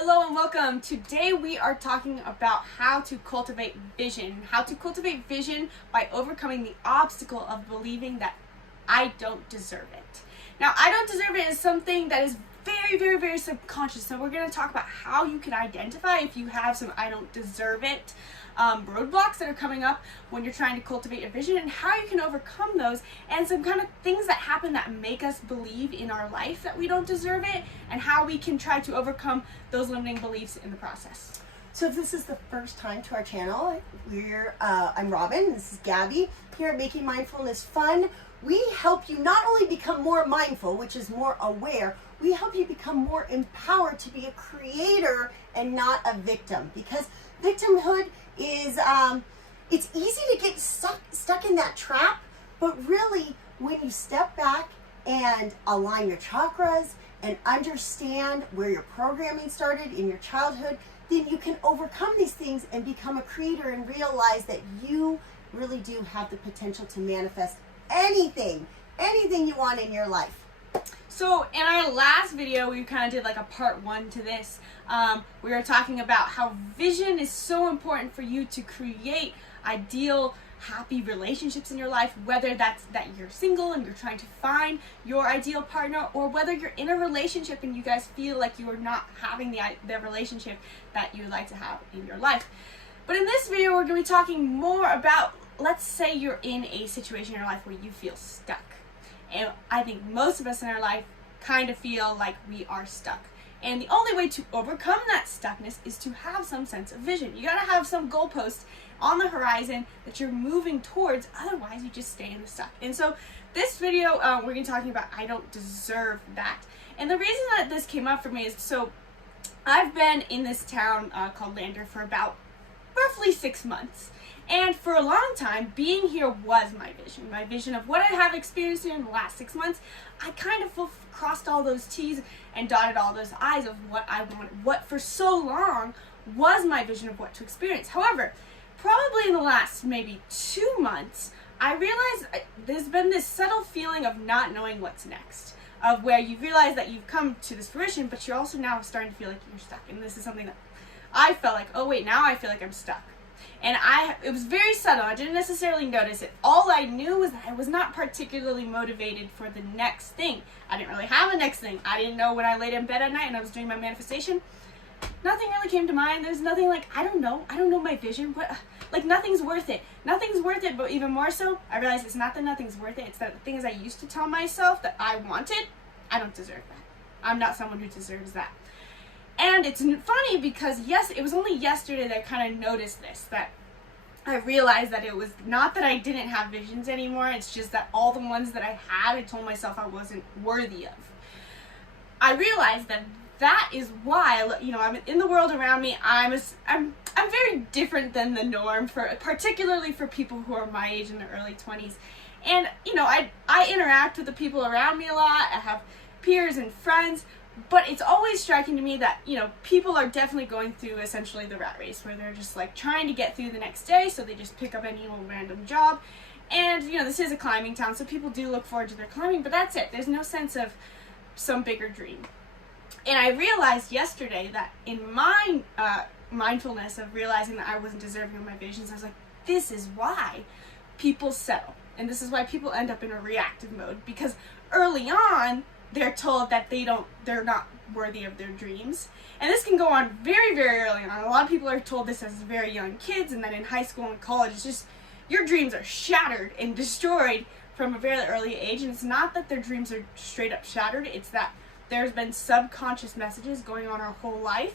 Hello and welcome. Today we are talking about how to cultivate vision. How to cultivate vision by overcoming the obstacle of believing that I don't deserve it. Now, I don't deserve it is something that is very subconscious. So we're going to talk about how you can identify if you have some I don't deserve it roadblocks that are coming up when you're trying to cultivate your vision, and how you can overcome those, and some kind of things that happen that make us believe in our life that we don't deserve it, and how we can try to overcome those limiting beliefs in the process. So if this is the first time to our channel, I'm Robin, this is Gabby, here at Making Mindfulness Fun. We help you not only become more mindful, which is more aware, we help you become more empowered to be a creator and not a victim. Because victimhood is, it's easy to get stuck in that trap, but really when you step back and align your chakras and understand where your programming started in your childhood, then you can overcome these things and become a creator and realize that you really do have the potential to manifest anything you want in your life. So in our last video, we kind of did like a part 1 to this. We were talking about how vision is so important for you to create ideal, happy relationships in your life, whether that's that you're single and you're trying to find your ideal partner, or whether you're in a relationship and you guys feel like you are not having the relationship that you would like to have in your life. But in this video, we're going to be talking more about, let's say you're in a situation in your life where you feel stuck. And I think most of us in our life kind of feel like we are stuck. And the only way to overcome that stuckness is to have some sense of vision. You gotta have some goalposts on the horizon that you're moving towards, otherwise you just stay in the stuck. And so this video, we're gonna be talking about I don't deserve that. And the reason that this came up for me is, so I've been in this town called Lander for about roughly 6 months. And for a long time, being here was my vision of what I have experienced in the last 6 months. I kind of crossed all those T's and dotted all those I's of what I wanted, what for so long was my vision of what to experience. However, probably in the last maybe 2 months, I realized there's been this subtle feeling of not knowing what's next, of where you realize that you've come to this fruition, but you're also now starting to feel like you're stuck. And this is something that I felt like, oh wait, now I feel like I'm stuck. And it was very subtle. I didn't necessarily notice it. All I knew was that I was not particularly motivated for the next thing. I didn't really have a next thing. I didn't know when I laid in bed at night and I was doing my manifestation. Nothing really came to mind. There's nothing like, I don't know my vision. Like nothing's worth it. Nothing's worth it, but even more so, I realized it's not that nothing's worth it. It's that the things I used to tell myself that I wanted, I don't deserve that. I'm not someone who deserves that. And it's funny because, yes, it was only yesterday that I kind of noticed this, that I realized that it was not that I didn't have visions anymore, it's just that all the ones that I had, I told myself I wasn't worthy of. I realized that that is why, I'm in the world around me, I'm very different than the norm, particularly for people who are my age in their early 20s. And, I interact with the people around me a lot, I have peers and friends, but it's always striking to me that, people are definitely going through essentially the rat race, where they're just like trying to get through the next day, so they just pick up any old random job. And, this is a climbing town, so people do look forward to their climbing, but that's it. There's no sense of some bigger dream. And I realized yesterday that in my mindfulness of realizing that I wasn't deserving of my visions, I was like, this is why people settle. And this is why people end up in a reactive mode, because early on, they're told that they're not worthy of their dreams. And this can go on very early on. A lot of people are told this as very young kids, and then in high school and college, it's just, your dreams are shattered and destroyed from a very early age. And it's not that their dreams are straight up shattered, it's that there's been subconscious messages going on our whole life,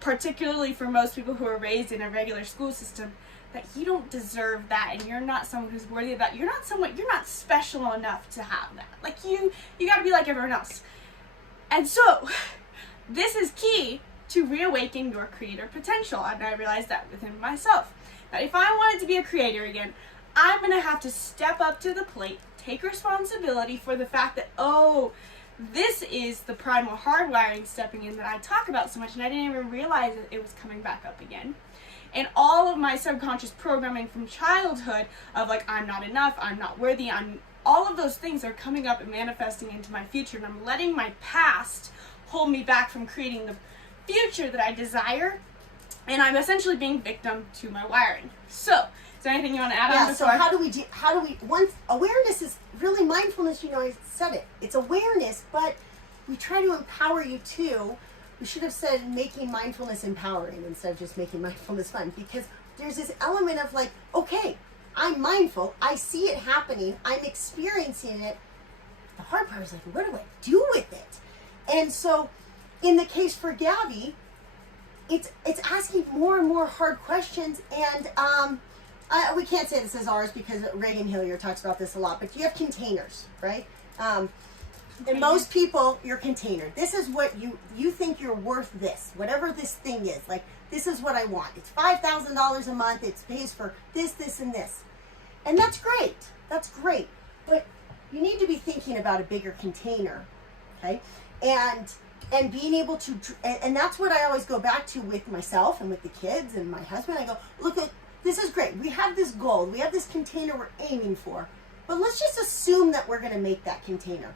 particularly for most people who are raised in a regular school system, that you don't deserve that, and you're not someone who's worthy of that. You're not special enough to have that. Like you gotta be like everyone else. And so, this is key to reawaken your creator potential. And I realized that within myself. That if I wanted to be a creator again, I'm gonna have to step up to the plate, take responsibility for the fact that, oh, this is the primal hardwiring stepping in that I talk about so much, and I didn't even realize that it was coming back up again. And all of my subconscious programming from childhood of like, I'm not enough, I'm not worthy, all of those things are coming up and manifesting into my future, and I'm letting my past hold me back from creating future that I desire, and I'm essentially being victim to my wiring. So, is there anything you want to add on? Yeah, so how do we, once, awareness is really mindfulness, I said it. It's awareness, but we try to empower you too. We should have said making mindfulness empowering instead of just making mindfulness fun, because there's this element of like, okay, I'm mindful, I see it happening, I'm experiencing it. The hard part is like, what do I do with it? And so, in the case for Gabby, it's asking more and more hard questions, and we can't say this is ours because Reagan Hillier talks about this a lot, but you have containers, right? And most people, your container, this is what you think you're worth this, whatever this thing is. Like, this is what I want. It's $5,000 a month. It pays for this, this, and this. And that's great. That's great. But you need to be thinking about a bigger container, okay? And being able to, and that's what I always go back to with myself and with the kids and my husband. I go, look, this is great. We have this goal. We have this container we're aiming for. But let's just assume that we're going to make that container.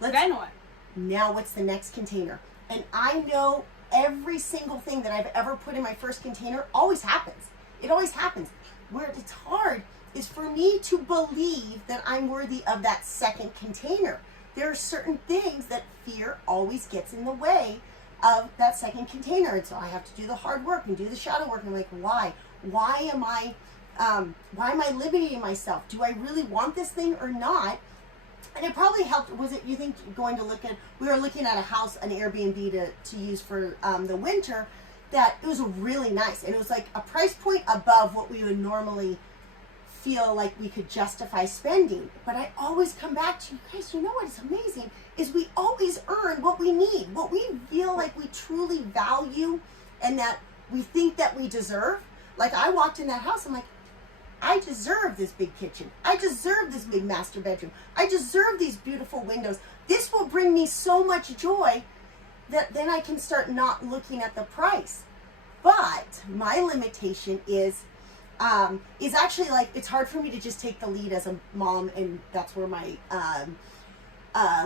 Then what? Now what's the next container? And I know every single thing that I've ever put in my first container always happens. It always happens. Where it's hard is for me to believe that I'm worthy of that second container. There are certain things that fear always gets in the way of that second container. And so I have to do the hard work and do the shadow work. And I'm like, why? Why am I limiting myself? Do I really want this thing or not? And it probably helped, was it, you think, going to look at, we were looking at a house, an Airbnb to use for the winter, that it was really nice. And it was like a price point above what we would normally feel like we could justify spending. But I always come back to, you guys, you know what is amazing? Is we always earn what we need, what we feel like we truly value and that we think that we deserve. Like, I walked in that house, I'm like, I deserve this big kitchen. I deserve this big master bedroom. I deserve these beautiful windows. This will bring me so much joy that then I can start not looking at the price. But my limitation is actually, like, it's hard for me to just take the lead as a mom, and that's where my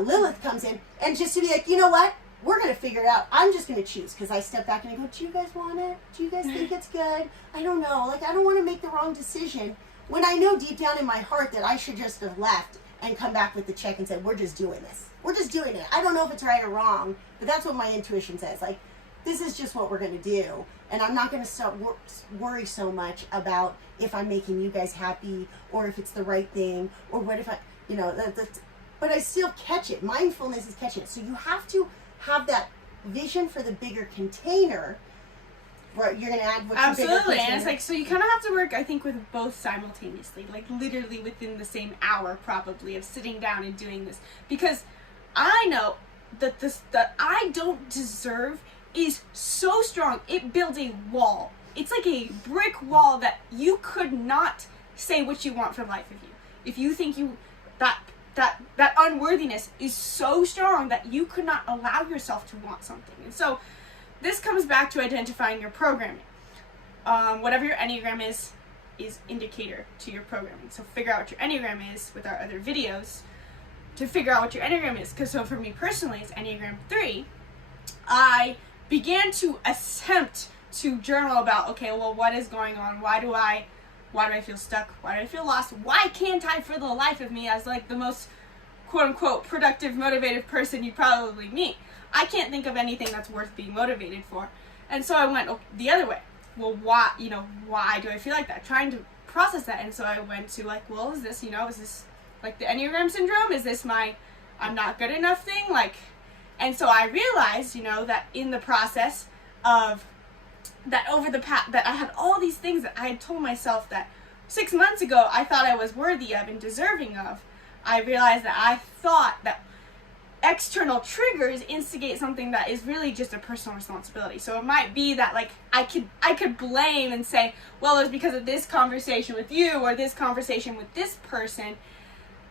Lilith comes in, and just to be like, you know what? We're going to figure it out. I'm just going to choose, because I step back and I go, do you guys want it? Do you guys think it's good? I don't know. Like, I don't want to make the wrong decision when I know deep down in my heart that I should just have left and come back with the check and said, we're just doing this. We're just doing it. I don't know if it's right or wrong, but that's what my intuition says. Like, this is just what we're going to do. And I'm not going to start worry so much about if I'm making you guys happy or if it's the right thing or what if I, but I still catch it. Mindfulness is catching it. So you have to have that vision for the bigger container. Right, you're going to add what's the bigger Absolutely, container. and it's like, so you kind of have to work, I think, with both simultaneously, like literally within the same hour, probably, of sitting down and doing this. Because I know that that I don't deserve is so strong. It builds a wall. It's like a brick wall that you could not say what you want for life of you. If you think that unworthiness is so strong that you could not allow yourself to want something. And so this comes back to identifying your programming. Whatever your Enneagram is indicator to your programming. So figure out what your Enneagram is with our other videos to figure out what your Enneagram is. Because so for me personally, it's Enneagram 3. I began to attempt to journal about, okay, well, what is going on? Why do I feel stuck? Why do I feel lost? Why can't I, for the life of me, as like the most quote-unquote productive, motivated person you probably meet, I can't think of anything that's worth being motivated for. And so I went the other way. Well, why do I feel like that? Trying to process that. And so I went to like, well, is this like the Enneagram syndrome? Is this my I'm not good enough thing? Like, and so I realized, that in the process of that over the past, that I had all these things that I had told myself that 6 months ago I thought I was worthy of and deserving of. I realized that I thought that external triggers instigate something that is really just a personal responsibility. So it might be that like I could blame and say, well, it was because of this conversation with you or this conversation with this person.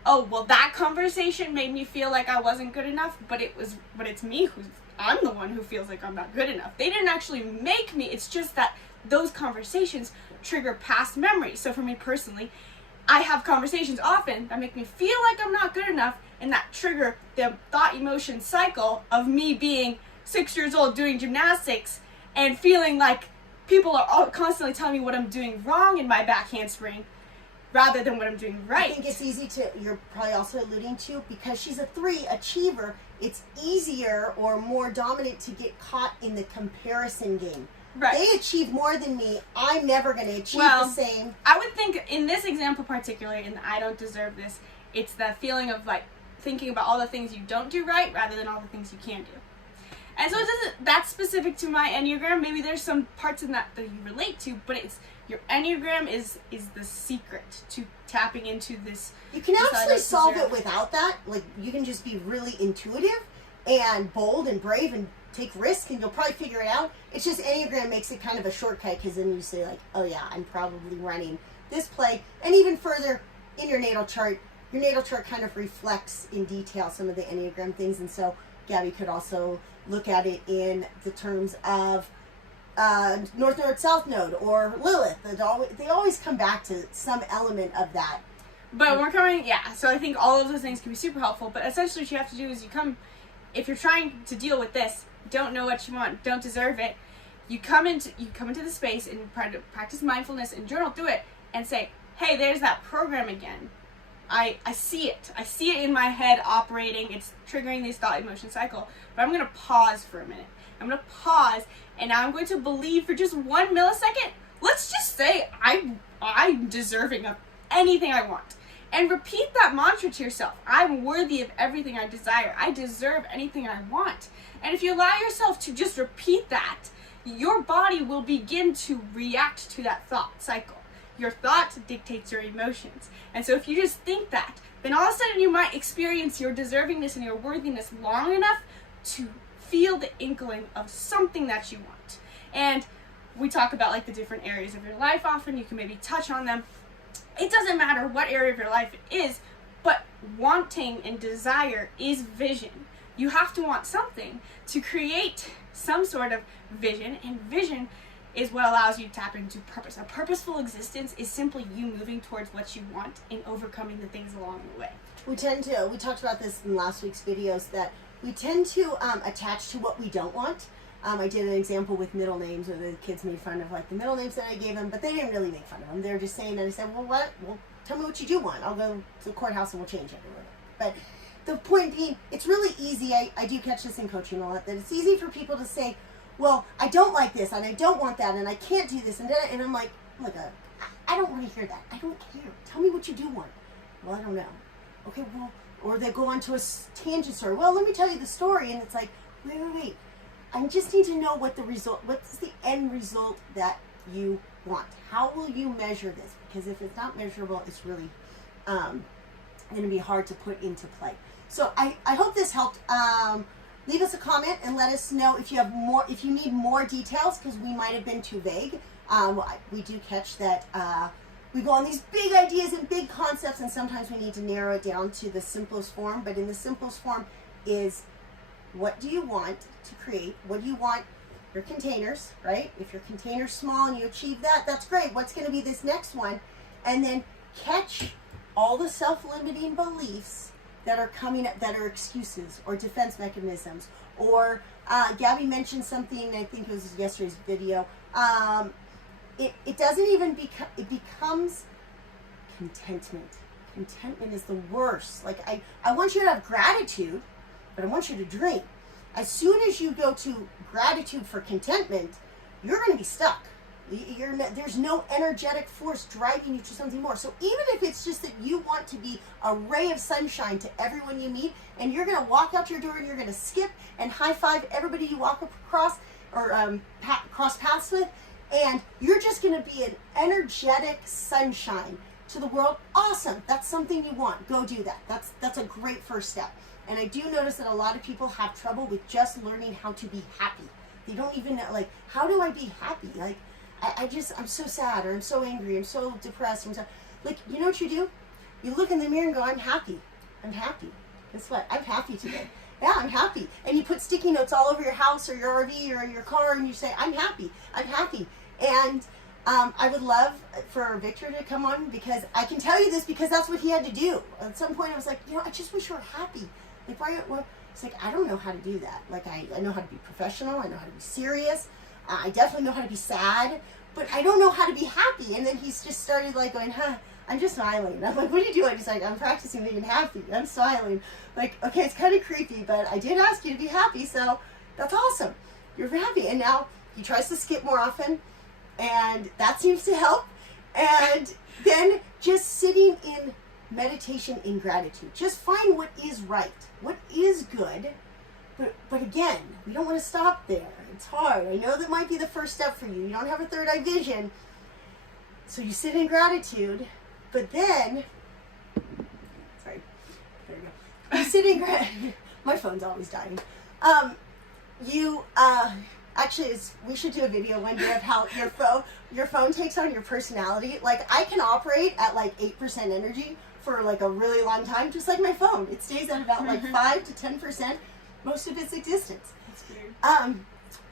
Oh, well, that conversation made me feel like I wasn't good enough, but it's me I'm the one who feels like I'm not good enough. They didn't actually make me. It's just that those conversations trigger past memories. So for me personally, I have conversations often that make me feel like I'm not good enough, and that trigger the thought emotion cycle of me being 6 years old doing gymnastics and feeling like people are all constantly telling me what I'm doing wrong in my back handspring rather than what I'm doing right. I think it's easy to, you're probably also alluding to, because she's a 3 achiever, it's easier or more dominant to get caught in the comparison game. Right. They achieve more than me. I'm never going to achieve the same. I would think in this example particularly, in the I don't deserve this, it's the feeling of like thinking about all the things you don't do right rather than all the things you can do. And so it doesn't, that's specific to my Enneagram. Maybe there's some parts in that you relate to, but it's your Enneagram is the secret to tapping into this. You can actually solve it without that. Like, you can just be really intuitive and bold and brave and take risks, and you'll probably figure it out. It's just Enneagram makes it kind of a shortcut, because then you say like, oh yeah, I'm probably running this play. And even further, in your natal chart kind of reflects in detail some of the Enneagram things. And so Gabby could also look at it in the terms of North Node, South Node, or Lilith. They always come back to some element of that. But we're coming, so I think all of those things can be super helpful. But essentially what you have to do is if you're trying to deal with this, don't know what you want, don't deserve it, you come into the space and practice mindfulness and journal through it and say, hey, there's that program again. I see it. I see it in my head operating. It's triggering this thought emotion cycle. But I'm going to pause for a minute. I'm going to pause, and now I'm going to believe for just 1 millisecond. Let's just say I'm deserving of anything I want. And repeat that mantra to yourself. I'm worthy of everything I desire. I deserve anything I want. And if you allow yourself to just repeat that, your body will begin to react to that thought cycle. Your thought dictates your emotions. And so if you just think that, then all of a sudden you might experience your deservingness and your worthiness long enough to feel the inkling of something that you want. And we talk about like the different areas of your life often. You can maybe touch on them. It doesn't matter what area of your life it is, but wanting and desire is vision. You have to want something to create some sort of vision, and vision is what allows you to tap into purpose. A purposeful existence is simply you moving towards what you want and overcoming the things along the way. We talked about this in last week's videos, that we tend to attach to what we don't want. I did an example with middle names where the kids made fun of like the middle names that I gave them, but they didn't really make fun of them. They were just saying that. I said, well, what? Well, tell me what you do want. I'll go to the courthouse and we'll change it. But the point being, it's really easy. I do catch this in coaching a lot, that it's easy for people to say, well, I don't like this, and I don't want that, and I can't do this, and I'm like, I don't want to hear that. I don't care. Tell me what you do want. Well, I don't know. Okay, well, or they go on to a tangent story. Well, let me tell you the story, and it's like, wait. I just need to know what's the end result that you want. How will you measure this? Because if it's not measurable, it's really going to be hard to put into play. So I hope this helped. Leave us a comment and let us know if you need more details, because we might have been too vague. We do catch that we go on these big ideas and big concepts, and sometimes we need to narrow it down to the simplest form. But in the simplest form is, what do you want to create? What do you want? Your containers, right? If your container's small and you achieve that, that's great. What's going to be this next one? And then catch all the self-limiting beliefs that are coming up, that are excuses or defense mechanisms. Or Gabby mentioned something, I think it was yesterday's video. It doesn't even become, it becomes contentment. Contentment is the worst. Like, I want you to have gratitude, but I want you to dream. As soon as you go to gratitude for contentment, you're going to be stuck. There's no energetic force driving you to something more. So even if it's just that you want to be a ray of sunshine to everyone you meet, and you're going to walk out your door and you're going to skip and high five everybody you walk across or cross paths with, and you're just going to be an energetic sunshine to the world, awesome. That's something you want. Go do that. That's a great first step. And I do notice that a lot of people have trouble with just learning how to be happy. They don't even know, like, how do I be happy? Like, I'm so sad, or I'm so angry, I'm so depressed. Like, you know what you do? You look in the mirror and go, I'm happy. I'm happy. Guess what? I'm happy today. Yeah, I'm happy. And you put sticky notes all over your house or your RV or your car, and you say, I'm happy. I'm happy. And I would love for Victor to come on, because I can tell you this because that's what he had to do. At some point I was like, I just wish you were happy. Like, why? He's like, I don't know how to do that. Like, I know how to be professional. I know how to be serious. I definitely know how to be sad, but I don't know how to be happy. And then he's just started like going, I'm just smiling. And I'm like, what are you doing? He's like, I'm practicing being happy. I'm smiling. Like, okay, it's kind of creepy, but I did ask you to be happy, so that's awesome. You're happy. And now he tries to skip more often, and that seems to help. And then just sitting in meditation in gratitude. Just find what is right, what is good. But again, we don't want to stop there. It's hard. I know that might be the first step for you. You don't have a third eye vision. So you sit in gratitude, but then, sorry, there you go. You sit in gratitude. My phone's always dying. Actually, we should do a video one day of how your phone takes on your personality. Like, I can operate at like 8% energy for like a really long time, just like my phone. It stays at about like 5 to 10% most of its existence. That's weird.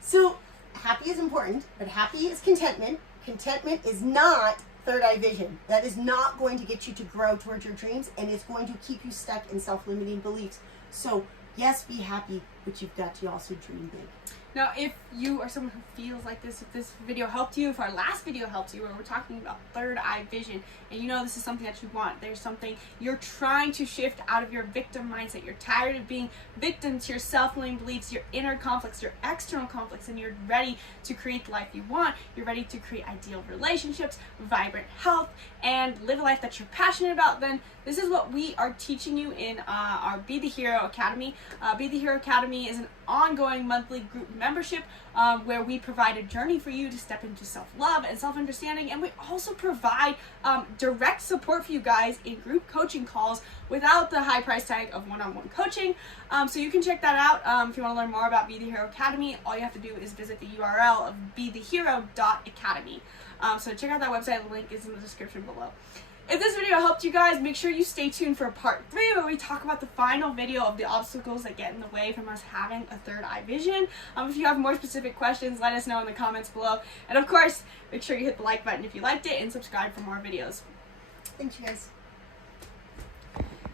So happy is important, but happy is contentment. Contentment is not third eye vision. That is not going to get you to grow towards your dreams, and it's going to keep you stuck in self-limiting beliefs. So yes, be happy, but you've got to also dream big. Now, if you are someone who feels like this, if this video helped you, if our last video helped you, where we're talking about third eye vision, and you know this is something that you want, there's something you're trying to shift out of your victim mindset, you're tired of being victim to your self-limiting beliefs, your inner conflicts, your external conflicts, and you're ready to create the life you want, you're ready to create ideal relationships, vibrant health, and live a life that you're passionate about, then this is what we are teaching you in our Be the Hero Academy. Be the Hero Academy is an ongoing monthly group membership where we provide a journey for you to step into self-love and self-understanding, and we also provide direct support for you guys in group coaching calls without the high price tag of one-on-one coaching. So you can check that out. If you want to learn more about Be the Hero Academy, all you have to do is visit the URL of bethehero.academy. So check out that website. The link is in the description below. If this video helped you guys, make sure you stay tuned for part 3 where we talk about the final video of the obstacles that get in the way from us having a third eye vision. If you have more specific questions, let us know in the comments below. And of course, make sure you hit the like button if you liked it and subscribe for more videos. Thank you guys.